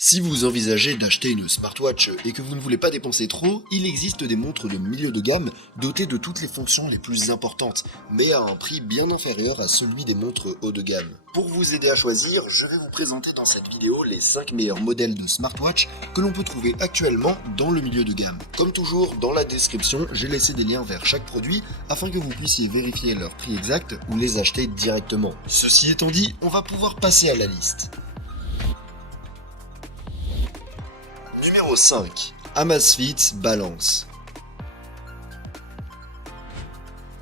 Si vous envisagez d'acheter une smartwatch et que vous ne voulez pas dépenser trop, il existe des montres de milieu de gamme dotées de toutes les fonctions les plus importantes, mais à un prix bien inférieur à celui des montres haut de gamme. Pour vous aider à choisir, je vais vous présenter dans cette vidéo les 5 meilleurs modèles de smartwatch que l'on peut trouver actuellement dans le milieu de gamme. Comme toujours, dans la description, j'ai laissé des liens vers chaque produit afin que vous puissiez vérifier leur prix exact ou les acheter directement. Ceci étant dit, on va pouvoir passer à la liste. Numéro 5. Amazfit Balance.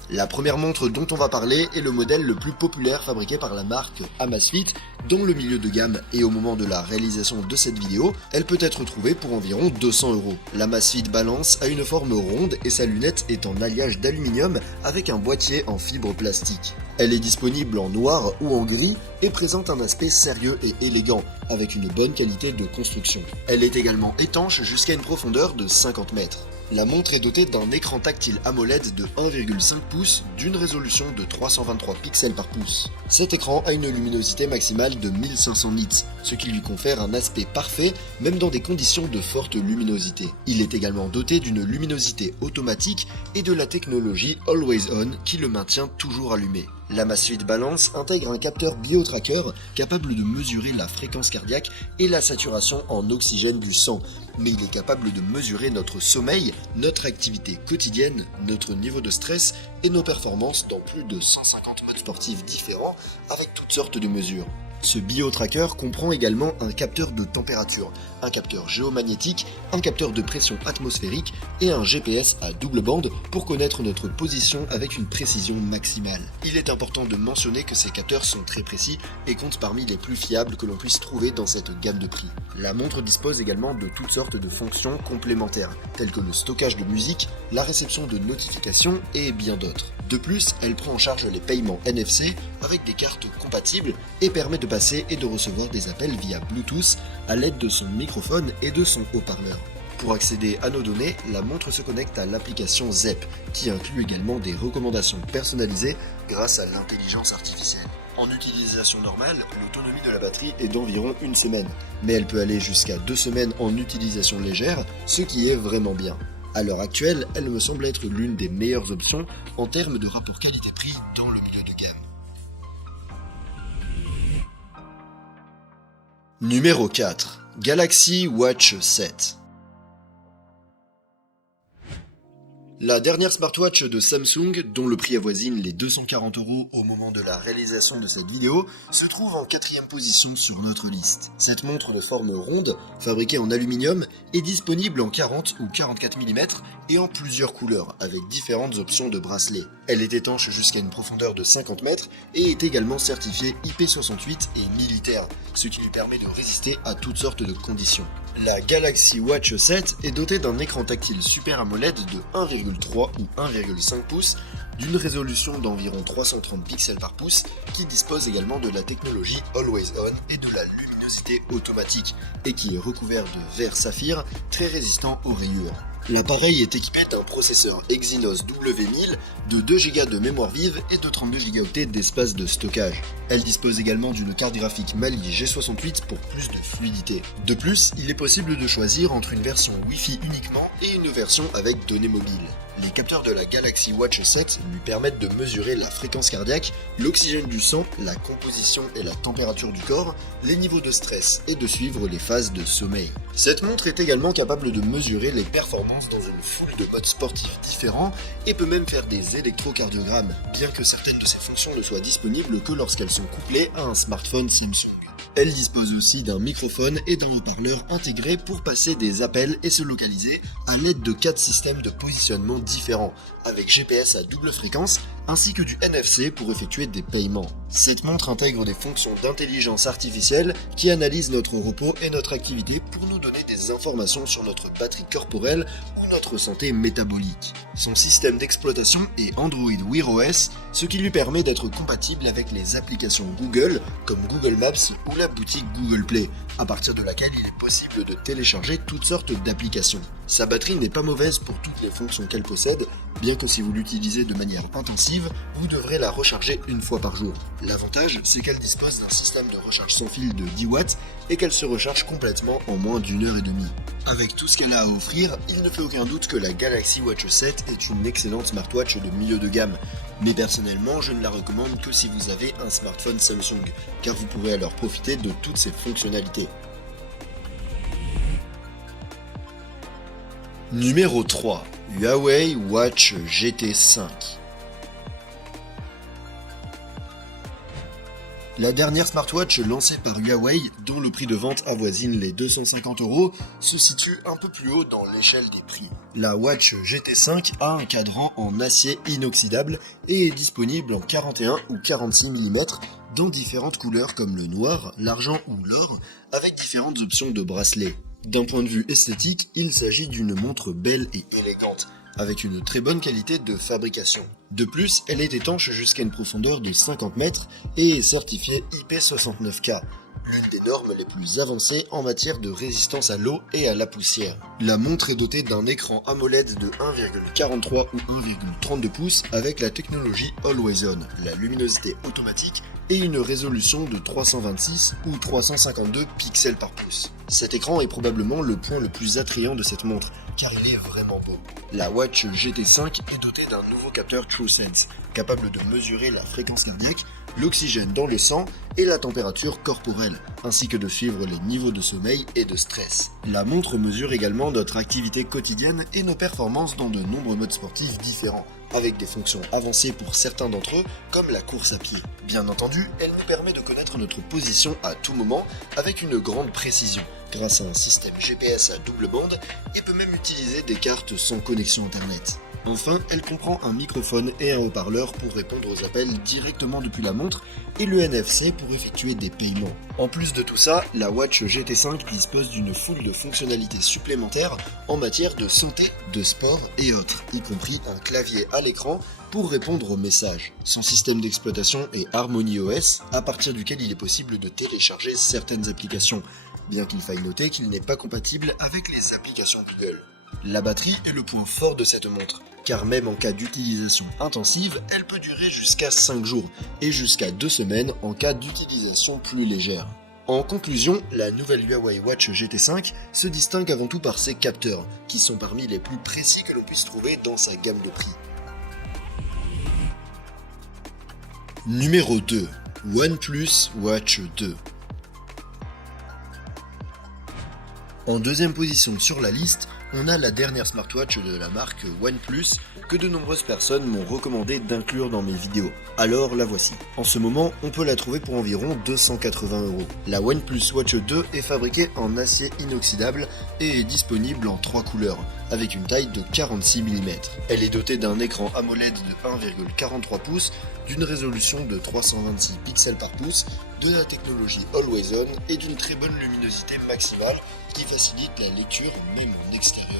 La première montre dont on va parler est le modèle le plus populaire fabriqué par la marque Amazfit dans le milieu de gamme, et au moment de la réalisation de cette vidéo, elle peut être trouvée pour environ 200€. L'Amazfit Balance a une forme ronde et sa lunette est en alliage d'aluminium avec un boîtier en fibre plastique. Elle est disponible en noir ou en gris et présente un aspect sérieux et élégant, avec une bonne qualité de construction. Elle est également étanche jusqu'à une profondeur de 50 mètres. La montre est dotée d'un écran tactile AMOLED de 1,5 pouces d'une résolution de 323 pixels par pouce. Cet écran a une luminosité maximale de 1500 nits, ce qui lui confère un aspect parfait même dans des conditions de forte luminosité. Il est également doté d'une luminosité automatique et de la technologie Always On qui le maintient toujours allumé. L'Amazfit Balance intègre un capteur BioTracker capable de mesurer la fréquence cardiaque et la saturation en oxygène du sang, mais il est capable de mesurer notre sommeil, notre activité quotidienne, notre niveau de stress et nos performances dans plus de 150 modes sportifs différents avec toutes sortes de mesures. Ce BioTracker comprend également un capteur de température, un capteur géomagnétique, un capteur de pression atmosphérique et un GPS à double bande pour connaître notre position avec une précision maximale. Il est important de mentionner que ces capteurs sont très précis et comptent parmi les plus fiables que l'on puisse trouver dans cette gamme de prix. La montre dispose également de toutes sortes de fonctions complémentaires, telles que le stockage de musique, la réception de notifications et bien d'autres. De plus, elle prend en charge les paiements NFC avec des cartes compatibles et permet de passer et de recevoir des appels via Bluetooth à l'aide de son microphone et de son haut-parleur. Pour accéder à nos données, la montre se connecte à l'application ZEP, qui inclut également des recommandations personnalisées grâce à l'intelligence artificielle. En utilisation normale, l'autonomie de la batterie est d'environ une semaine, mais elle peut aller jusqu'à 2 semaines en utilisation légère, ce qui est vraiment bien. À l'heure actuelle, elle me semble être l'une des meilleures options en termes de rapport qualité-prix dans le milieu de gamme. Numéro 4. Galaxy Watch 7. La dernière smartwatch de Samsung, dont le prix avoisine les 240€ au moment de la réalisation de cette vidéo, se trouve en 4e position sur notre liste. Cette montre de forme ronde, fabriquée en aluminium, est disponible en 40 ou 44 mm et en plusieurs couleurs, avec différentes options de bracelet. Elle est étanche jusqu'à une profondeur de 50 mètres et est également certifiée IP68 et militaire, ce qui lui permet de résister à toutes sortes de conditions. La Galaxy Watch 7 est dotée d'un écran tactile Super AMOLED de 1,3 ou 1,5 pouces d'une résolution d'environ 330 pixels par pouce qui dispose également de la technologie Always On et de la luminosité automatique et qui est recouvert de verre saphir très résistant aux rayures. L'appareil est équipé d'un processeur Exynos W1000 de 2 Go de mémoire vive et de 32 Go d'espace de stockage. Elle dispose également d'une carte graphique Mali G68 pour plus de fluidité. De plus, il est possible de choisir entre une version Wi-Fi uniquement et une version avec données mobiles. Les capteurs de la Galaxy Watch 7 lui permettent de mesurer la fréquence cardiaque, l'oxygène du sang, la composition et la température du corps, les niveaux de stress et de suivre les phases de sommeil. Cette montre est également capable de mesurer les performances dans une foule de modes sportifs différents et peut même faire des électrocardiogrammes, bien que certaines de ces fonctions ne soient disponibles que lorsqu'elles sont couplées à un smartphone Samsung. Elle dispose aussi d'un microphone et d'un haut-parleur intégré pour passer des appels et se localiser à l'aide de 4 systèmes de positionnement différents, avec GPS à double fréquence ainsi que du NFC pour effectuer des paiements. Cette montre intègre des fonctions d'intelligence artificielle qui analysent notre repos et notre activité pour nous donner des informations sur notre batterie corporelle ou notre santé métabolique. Son système d'exploitation est Android Wear OS, ce qui lui permet d'être compatible avec les applications Google comme Google Maps ou la boutique Google Play, à partir de laquelle il est possible de télécharger toutes sortes d'applications. Sa batterie n'est pas mauvaise pour toutes les fonctions qu'elle possède, bien que si vous l'utilisez de manière intensive, vous devrez la recharger une fois par jour. L'avantage, c'est qu'elle dispose d'un système de recharge sans fil de 10 watts et qu'elle se recharge complètement en moins d'une heure et demie. Avec tout ce qu'elle a à offrir, il ne fait aucun doute que la Galaxy Watch 7 est une excellente smartwatch de milieu de gamme. Mais personnellement, je ne la recommande que si vous avez un smartphone Samsung, car vous pourrez alors profiter de toutes ses fonctionnalités. Numéro 3. Huawei Watch GT 5. La dernière smartwatch lancée par Huawei, dont le prix de vente avoisine les 250 €, se situe un peu plus haut dans l'échelle des prix. La Watch GT 5 a un cadran en acier inoxydable et est disponible en 41 ou 46 mm dans différentes couleurs comme le noir, l'argent ou l'or, avec différentes options de bracelet. D'un point de vue esthétique, il s'agit d'une montre belle et élégante, avec une très bonne qualité de fabrication. De plus, elle est étanche jusqu'à une profondeur de 50 mètres et est certifiée IP69K, l'une des normes les plus avancées en matière de résistance à l'eau et à la poussière. La montre est dotée d'un écran AMOLED de 1,43 ou 1,32 pouces avec la technologie Always On, la luminosité automatique et une résolution de 326 ou 352 pixels par pouce. Cet écran est probablement le point le plus attrayant de cette montre, car il est vraiment beau. La Watch GT 5 est dotée d'un nouveau capteur TrueSense, capable de mesurer la fréquence cardiaque, l'oxygène dans le sang et la température corporelle, ainsi que de suivre les niveaux de sommeil et de stress. La montre mesure également notre activité quotidienne et nos performances dans de nombreux modes sportifs différents, avec des fonctions avancées pour certains d'entre eux, comme la course à pied. Bien entendu, elle nous permet de connaître notre position à tout moment avec une grande précision, grâce à un système GPS à double bande et peut même utiliser des cartes sans connexion internet. Enfin, elle comprend un microphone et un haut-parleur pour répondre aux appels directement depuis la montre et le NFC pour effectuer des paiements. En plus de tout ça, la Watch GT 5 dispose d'une foule de fonctionnalités supplémentaires en matière de santé, de sport et autres, y compris un clavier à l'écran pour répondre aux messages. Son système d'exploitation est Harmony OS, à partir duquel il est possible de télécharger certaines applications, bien qu'il faille noter qu'il n'est pas compatible avec les applications Google. La batterie est le point fort de cette montre, car même en cas d'utilisation intensive, elle peut durer jusqu'à 5 jours et jusqu'à 2 semaines en cas d'utilisation plus légère. En conclusion, la nouvelle Huawei Watch GT 5 se distingue avant tout par ses capteurs, qui sont parmi les plus précis que l'on puisse trouver dans sa gamme de prix. Numéro 2. OnePlus Watch 2. En deuxième position sur la liste, on a la dernière smartwatch de la marque OnePlus que de nombreuses personnes m'ont recommandé d'inclure dans mes vidéos. Alors la voici. En ce moment, on peut la trouver pour environ 280 €. La OnePlus Watch 2 est fabriquée en acier inoxydable et est disponible en 3 couleurs, avec une taille de 46 mm. Elle est dotée d'un écran AMOLED de 1,43 pouces, d'une résolution de 326 pixels par pouce, de la technologie Always On et d'une très bonne luminosité maximale qui facilite la lecture même en extérieur.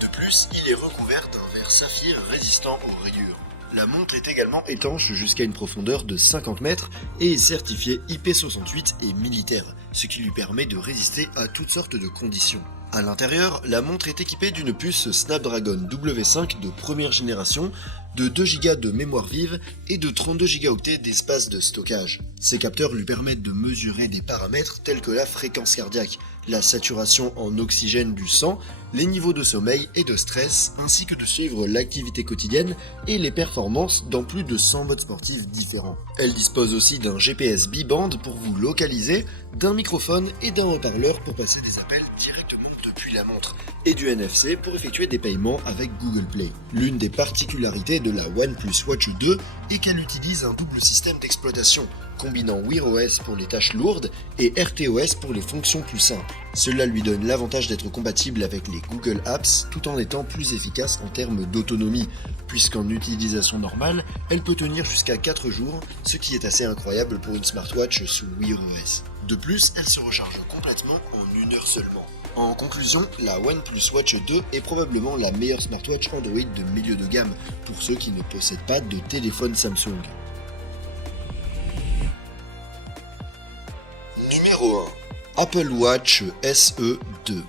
De plus, il est recouvert d'un verre saphir résistant aux rayures. La montre est également étanche jusqu'à une profondeur de 50 mètres et est certifiée IP68 et militaire, ce qui lui permet de résister à toutes sortes de conditions. À l'intérieur, la montre est équipée d'une puce Snapdragon W5 de première génération, de 2 Go de mémoire vive et de 32 Go d'espace de stockage. Ces capteurs lui permettent de mesurer des paramètres tels que la fréquence cardiaque, la saturation en oxygène du sang, les niveaux de sommeil et de stress, ainsi que de suivre l'activité quotidienne et les performances dans plus de 100 modes sportifs différents. Elle dispose aussi d'un GPS bi-band pour vous localiser, d'un microphone et d'un haut-parleur pour passer des appels directement depuis la montre, et du NFC pour effectuer des paiements avec Google Play. L'une des particularités de la OnePlus Watch 2 est qu'elle utilise un double système d'exploitation, combinant Wear OS pour les tâches lourdes et RTOS pour les fonctions plus simples. Cela lui donne l'avantage d'être compatible avec les Google Apps tout en étant plus efficace en termes d'autonomie, puisqu'en utilisation normale, elle peut tenir jusqu'à 4 jours, ce qui est assez incroyable pour une smartwatch sous Wear OS. De plus, elle se recharge complètement en 1 heure seulement. En conclusion, la OnePlus Watch 2 est probablement la meilleure smartwatch Android de milieu de gamme pour ceux qui ne possèdent pas de téléphone Samsung. Numéro 1. Apple Watch SE 2.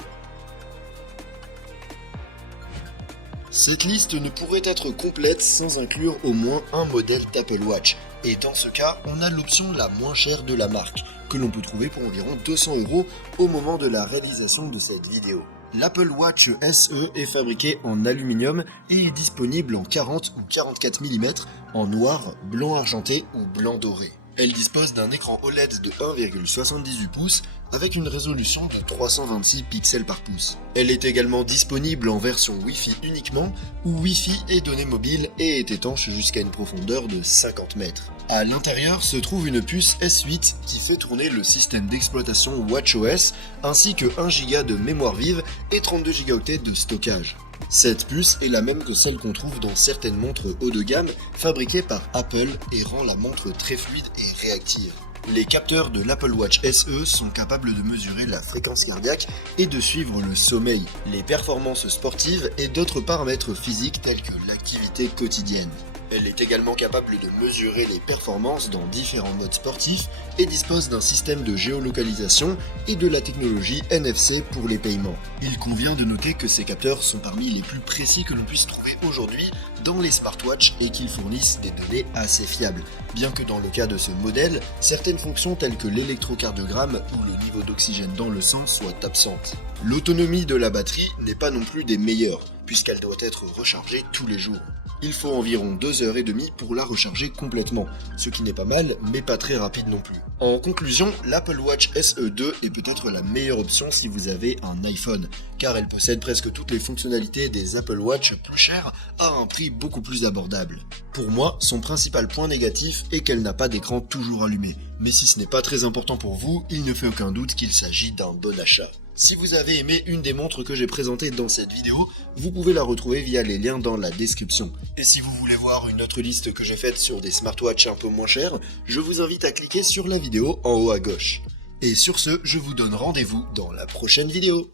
Cette liste ne pourrait être complète sans inclure au moins un modèle d'Apple Watch, et dans ce cas, on a l'option la moins chère de la marque, que l'on peut trouver pour environ 200€ au moment de la réalisation de cette vidéo. L'Apple Watch SE est fabriqué en aluminium et est disponible en 40 ou 44 mm, en noir, blanc argenté ou blanc doré. Elle dispose d'un écran OLED de 1,78 pouces avec une résolution de 326 pixels par pouce. Elle est également disponible en version Wi-Fi uniquement, où Wi-Fi est donné mobile et est étanche jusqu'à une profondeur de 50 mètres. À l'intérieur se trouve une puce S8 qui fait tourner le système d'exploitation WatchOS ainsi que 1 Go de mémoire vive et 32 Go de stockage. Cette puce est la même que celle qu'on trouve dans certaines montres haut de gamme fabriquées par Apple et rend la montre très fluide et réactive. Les capteurs de l'Apple Watch SE sont capables de mesurer la fréquence cardiaque et de suivre le sommeil, les performances sportives et d'autres paramètres physiques tels que l'activité quotidienne. Elle est également capable de mesurer les performances dans différents modes sportifs et dispose d'un système de géolocalisation et de la technologie NFC pour les paiements. Il convient de noter que ces capteurs sont parmi les plus précis que l'on puisse trouver aujourd'hui dans les smartwatches et qu'ils fournissent des données assez fiables, bien que dans le cas de ce modèle, certaines fonctions telles que l'électrocardiogramme ou le niveau d'oxygène dans le sang soient absentes. L'autonomie de la batterie n'est pas non plus des meilleures, puisqu'elle doit être rechargée tous les jours. Il faut environ 2h30 pour la recharger complètement, ce qui n'est pas mal, mais pas très rapide non plus. En conclusion, l'Apple Watch SE2 est peut-être la meilleure option si vous avez un iPhone, car elle possède presque toutes les fonctionnalités des Apple Watch plus chères à un prix beaucoup plus abordable. Pour moi, son principal point négatif est qu'elle n'a pas d'écran toujours allumé, mais si ce n'est pas très important pour vous, il ne fait aucun doute qu'il s'agit d'un bon achat. Si vous avez aimé une des montres que j'ai présentées dans cette vidéo, vous pouvez la retrouver via les liens dans la description. Et si vous voulez voir une autre liste que j'ai faite sur des smartwatches un peu moins chers, je vous invite à cliquer sur la vidéo en haut à gauche. Et sur ce, je vous donne rendez-vous dans la prochaine vidéo.